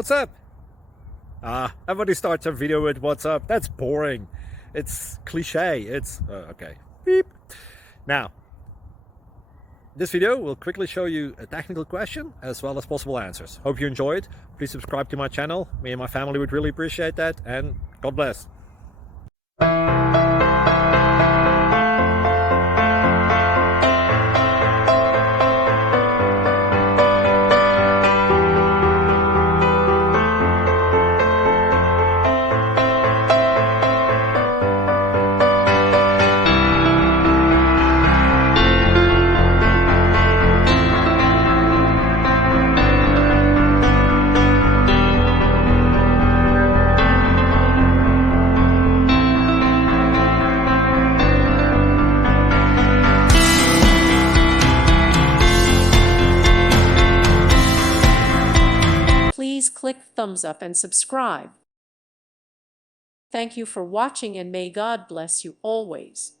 What's up? Everybody starts a video with what's up. That's boring. It's cliche. It's okay. Beep. Now, this video will quickly show you a technical question as well as possible answers. Hope you enjoyed. Please subscribe to my channel. Me and my family would really appreciate that, and God bless. Please click thumbs up and subscribe. Thank you for watching, and may God bless you always.